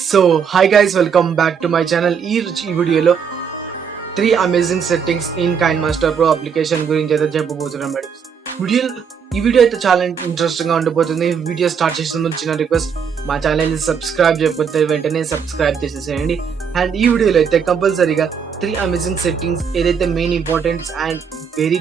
So, hi guys, welcome back to my channel. ఈ వీడియోలో 3 amazing settings in KineMaster Pro application గురించి అయితే చెప్పబోతున్నాం madam. ఈ వీడియో అయితే చాలా ఇంట్రెస్టింగ్ గా ఉండబోతుంది. వీడియో స్టార్ట్ చేసే ముందు చిన్న రిక్వెస్ట్, మా ఛానల్ ని సబ్స్క్రైబ్ చేయకపోతే వెంటనే సబ్స్క్రైబ్ చేసేసేయండి. అండ్ ఈ వీడియోలో అయితే కంపల్సరీగా 3 అమేజింగ్ సెట్టింగ్స్ ఏదైతే main importance and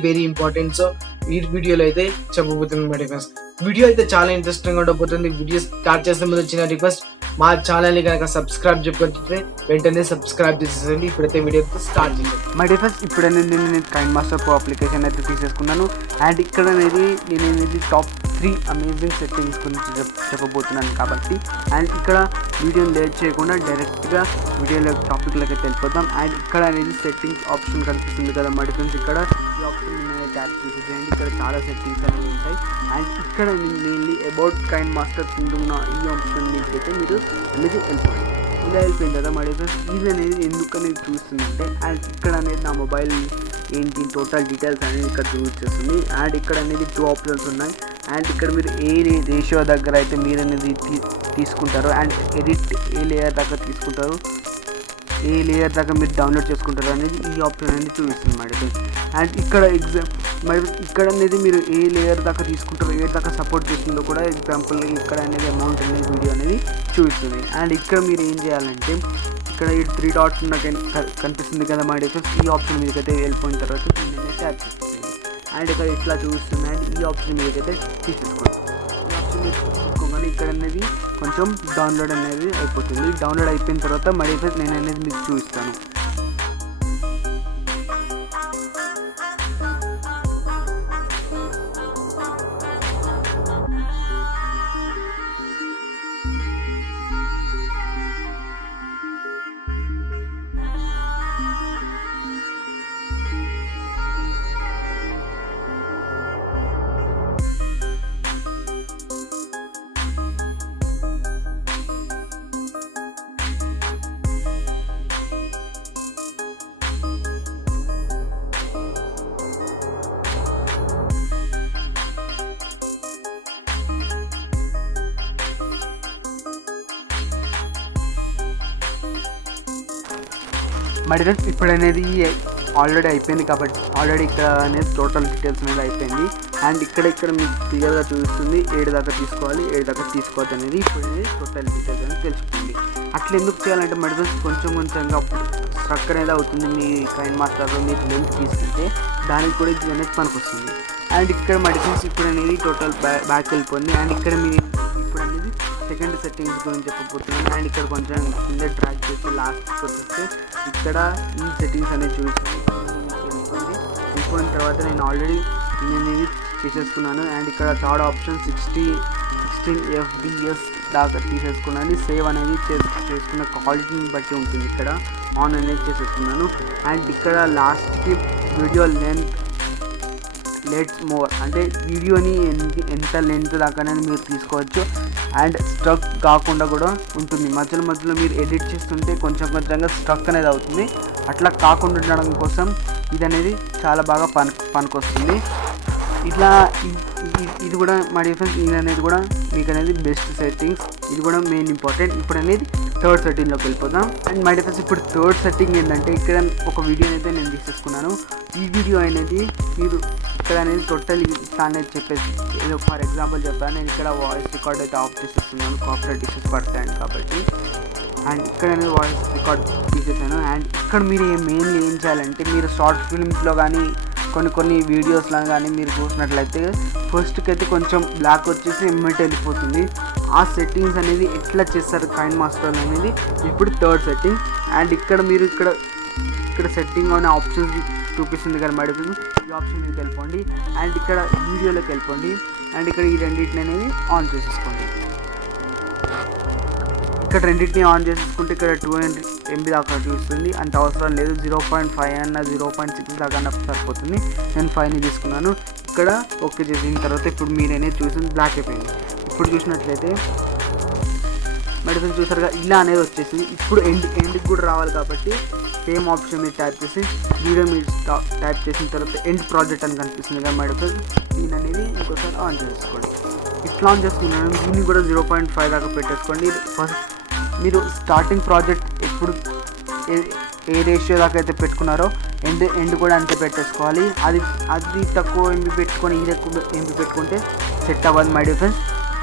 very important so ఈ వీడియోలో అయితే చెప్పబోతున్నాం మేడం. వీడియో అయితే చాలా ఇంట్రెస్టింగ్ గా ఉండబోతుంది. వీడియో స్టార్ట్ చేసే ముందు చిన్న రిక్వెస్ట్, మా ఛానల్ని కనుక సబ్స్క్రైబ్ చేయకపోతే వెంటనే సబ్స్క్రైబ్ చేసేసండి. ఇప్పుడైతే వీడియో స్టార్ట్ చేయండి. మై డిఫరెన్స్ ఇప్పుడు నేను KineMaster Pro అప్లికేషన్ అయితే తీసేసుకున్నాను. అండ్ ఇక్కడ నేను టాప్ 3 అమేజింగ్ సెట్టింగ్స్ గురించి చెప్పబోతున్నాను కాబట్టి, అండ్ ఇక్కడ వీడియోని లేట్ చేయకుండా డైరెక్ట్గా వీడియోలో టాపిక్లోకి వెళ్ళిపోతాం. అండ్ ఇక్కడ సెట్టింగ్స్ ఆప్షన్ కనిపిస్తుంది కదా మై డిఫరెన్స్, ఇక్కడ ఈ ఆప్షన్ ట్యాప్ చేసేసేయండి. ఇక్కడ చాలా సెట్టింగ్స్ అనేవి ఉంటాయి. అండ్ ఇక్కడ మెయిన్లీ అబౌట్ KineMaster కింద ఈ ఆప్షన్ అయితే మీరు అనేది వెళ్ళిపోండి. ఇలా వెళ్ళిపోయిన తర్వాత మై డిఫరెన్స్ ఇది అనేది ఎందుకు అనేది చూస్తుందంటే, అండ్ ఇక్కడ అనేది నా మొబైల్ ఏంటి టోటల్ డీటెయిల్స్ అనేది ఇక్కడ చూపించేస్తుంది. అండ్ ఇక్కడ అనేది 2 ఆప్షన్స్ ఉన్నాయి. అండ్ ఇక్కడ మీరు ఏ రేషియో దగ్గర అయితే మీరు అనేది తీసుకుంటారో, అండ్ ఎడిట్ ఏ లేయర్ దాకా తీసుకుంటారు, ఏ లేయర్ దాకా మీరు డౌన్లోడ్ చేసుకుంటారు అనేది ఈ ఆప్షన్ అనేది చూపిస్తుంది మేడం. అండ్ ఇక్కడ ఇక్కడ అనేది మీరు ఏ లేయర్ దాకా తీసుకుంటారో, ఏ దాకా సపోర్ట్ చేస్తుందో కూడా ఎగ్జాంపుల్ ఇక్కడ అనేది అమౌంట్ అనేది వీడియో అనేది చూపిస్తుంది. అండ్ ఇక్కడ మీరు ఏం చేయాలంటే, ఇక్కడ ఈ 3 డాట్స్ కనిపిస్తుంది కదా మా డిఫరెన్స్, ఈ ఆప్షన్ మీదకైతే వెళ్ళిపోయిన తర్వాత దీన్ని ట్యాప్ చేస్తుంది. అండ్ ఇక్కడ ఇట్లా చూపిస్తుంది. అండ్ ఈ ఆప్షన్ మీదకైతే తీసేసుకోండి. ఈ ఆప్షన్ మీరు తీసుకోగానే ఇక్కడ అనేది కొంచెం డౌన్లోడ్ అనేది అయిపోతుంది. డౌన్లోడ్ అయిపోయిన తర్వాత మా డిఫరెన్స్ నేను అనేది మీకు చూపిస్తాను. మై డిఫరెన్స్ ఇప్పుడు అనేది ఆల్రెడీ అయిపోయింది కాబట్టి, ఆల్రెడీ ఇక్కడ అనేది టోటల్ డీటెయిల్స్ అనేది అయిపోయింది. అండ్ ఇక్కడ మీకు క్లియర్గా చూపిస్తుంది 7 దాకా తీసుకోవాలి, 7 దాకా తీసుకోవద్దు అనేది ఇప్పుడు అనేది టోటల్ డీటెయిల్స్ అనేది తెలుస్తుంది. అట్లా ఎందుకు చేయాలంటే మై డిఫరెన్స్ కొంచెంగా స్ట్రక్ అనేది అవుతుంది. మీ KineMasterలో మీరు లెంత్ తీసుకుంటే దానికి కూడా ఇది అనేది పనికి వస్తుంది. అండ్ ఇక్కడ మై డిఫరెన్స్ ఇప్పుడు అనేది టోటల్ బ్యాక్ వెళ్ళిపోయింది. అండ్ ఇక్కడ మీరు ఇప్పుడు అనేది సెకండ్ సెట్టింగ్స్ గురించి చెప్పబోతున్నాను. అండ్ ఇక్కడ కొంచెం కింద ట్రాక్ చేసి లాస్ట్కి వచ్చేస్తే ఇక్కడ ఈ సెట్టింగ్స్ అనేది చూపిస్తుంది. వెళ్ళిపోయిన తర్వాత నేను ఆల్రెడీ అనేది తీసేసుకున్నాను. అండ్ ఇక్కడ థర్డ్ ఆప్షన్ 16 FPS దాకా తీసేసుకున్నాను. సేవ్ అనేది చేసుకున్న క్వాలిటీని బట్టి ఉంటుంది. ఇక్కడ ఆన్ అనేది చేసేసుకున్నాను. అండ్ ఇక్కడ లాస్ట్కి వీడియో లెట్స్ మోర్ అంటే వీడియోని ఎంత లెంత్ దాకానే మీరు తీసుకోవచ్చు. అండ్ స్ట్రక్ కాకుండా కూడా ఉంటుంది. మధ్యలో మీరు ఎడిట్ చేస్తుంటే కొంచెంగా స్ట్రక్ అనేది అవుతుంది. అట్లా కాకుండా ఉండడం కోసం ఇది అనేది చాలా బాగా పనికొస్తుంది. ఇట్లా ఇది కూడా మా డిఫరెన్స్ ఇది అనేది కూడా మీకు అనేది బెస్ట్ సెట్టింగ్స్. ఇది కూడా మెయిన్ ఇంపార్టెంట్. ఇప్పుడు అనేది థర్డ్ సెట్టింగ్లోకి వెళ్ళిపోతాం. అండ్ మై డిఫరెన్స్ ఇప్పుడు థర్డ్ సెట్టింగ్ ఏంటంటే, ఇక్కడ ఒక వీడియో అయితే నేను తీసేసుకున్నాను. ఈ వీడియో అనేది మీరు ఇక్కడ అనేది టోటల్ ఇట్లా అనేది చెప్పేసి ఏదో ఫర్ ఎగ్జాంపుల్ చెప్పాను. నేను ఇక్కడ వాయిస్ రికార్డ్ అయితే ఆఫ్ చేసేస్తున్నాను, కాపీరైట్ ఇష్యూస్ పడతాయండి కాబట్టి. అండ్ ఇక్కడ అనేది వాయిస్ రికార్డ్ తీసేసాను. అండ్ ఇక్కడ మీరు మెయిన్లీ ఏం చేయాలంటే, మీరు షార్ట్ ఫిల్మ్స్లో కానీ కొన్ని వీడియోస్లో కానీ మీరు చూసినట్లయితే ఫస్ట్కి అయితే కొంచెం బ్లాక్ వచ్చేసి ఎమ్మెట్ వెళ్ళిపోతుంది. ఆ సెట్టింగ్స్ అనేది ఎట్లా చేస్తారు KineMasterలో అనేది ఇప్పుడు థర్డ్ సెట్టింగ్. అండ్ ఇక్కడ మీరు ఇక్కడ సెట్టింగ్ అనే ఆప్షన్స్ చూపిస్తుంది కదా మేడం, ఈ ఆప్షన్ మీదకి వెళ్ళిపోండి. అండ్ ఇక్కడ వీడియోలోకి వెళ్ళిపోండి. అండ్ ఇక్కడ ఈ రెండింటిని అనేది ఆన్ చేసేసుకోండి. ఇక్కడ రెండింటిని ఆన్ చేసేసుకుంటే ఇక్కడ 200 MB దాకా చూస్తుంది. అంత అవసరం లేదు, 0.5 అన్న 0.6 దాకా సరిపోతుంది. నేను 5ని తీసుకున్నాను. ఇక్కడ ఓకే చేసిన తర్వాత ఇప్పుడు మీరు అనేది చూసింది బ్లాక్ అయిపోయింది. ఇప్పుడు చూసినట్లయితే మెడిసిన్ చూసారుగా ఇలా అనేది వచ్చేసింది. ఇప్పుడు ఎండ్కి కూడా రావాలి కాబట్టి సేమ్ ఆప్షన్ మీరు ట్యాప్ చేసి వీడియో మీరు ట్యాప్ చేసిన తర్వాత ఎండ్ ప్రాజెక్ట్ అని కనిపిస్తుంది కదా మెడిసిన్, దీని అనేది ఇంకోసారి ఆన్ చేసుకోండి. ఇట్లా ఆన్ చేసుకున్నాను. దీన్ని కూడా 0.5 దాకా పెట్టేసుకోండి. మీరు స్టార్టింగ్ ప్రాజెక్ట్ ఎప్పుడు ఏ రేషియో దాకా అయితే పెట్టుకున్నారో ఎండ్ కూడా అంతే పెట్టేసుకోవాలి. అది తక్కువ ఎంబీ పెట్టుకొని ఇది ఎక్కువ ఎంబీ పెట్టుకుంటే సెట్ అవ్వదు మై డియర్ ఫ్రెండ్స్.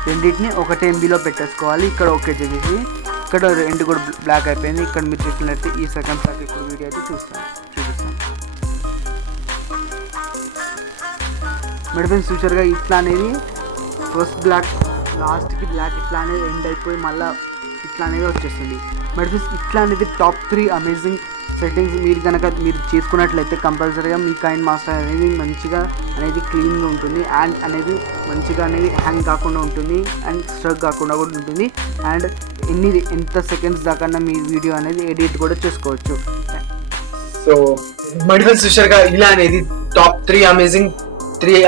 రెండింటిని ఒకటే ఎంబీలో పెట్టేసుకోవాలి. ఇక్కడ ఓకే చేసేసి ఇక్కడ ఎండ్ కూడా బ్లాక్ అయిపోయింది. ఇక్కడ మీరు చూసినట్టు ఈ సెకండ్స్ దాకా ఇప్పుడు వీడియో అయితే చూపిస్తాను. మై ఫ్రెండ్స్ చూసారుగా ఇట్లా అనేది ఫస్ట్ బ్లాక్ లాస్ట్కి బ్లాక్ ఇట్లా అనేది ఎండ్ అయిపోయి మళ్ళీ ఇట్లా అనేది వచ్చేస్తుంది. మై ఫ్రెండ్స్ ఇట్లా అనేది టాప్ 3 అమేజింగ్ సెట్టింగ్స్ మీరు చేసుకున్నట్లయితే కంపల్సరీగా మీ KineMaster అనేది మంచిగా అనేది క్లీన్గా ఉంటుంది అండ్ అనేది మంచిగా అనేది హ్యాంగ్ కాకుండా ఉంటుంది అండ్ స్ట్రక్ కాకుండా కూడా ఉంటుంది అండ్ ఎంత సెకండ్స్ దాకా మీ వీడియో అనేది ఎడిట్ కూడా చేసుకోవచ్చు. సో మడిఫెన్స్ చూసారుగా ఇలా అనేది top 3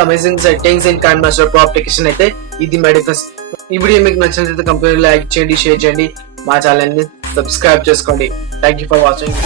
amazing settings in KineMaster Pro application అయితే ఇది మడిఫెన్స్. ఈ వీడియో మీకు నచ్చినట్లయితే కంపల్సరీ లైక్ చేయండి, షేర్ చేయండి, మా ఛానల్ ని సబ్స్క్రైబ్ చేసుకోండి. Thank you for watching.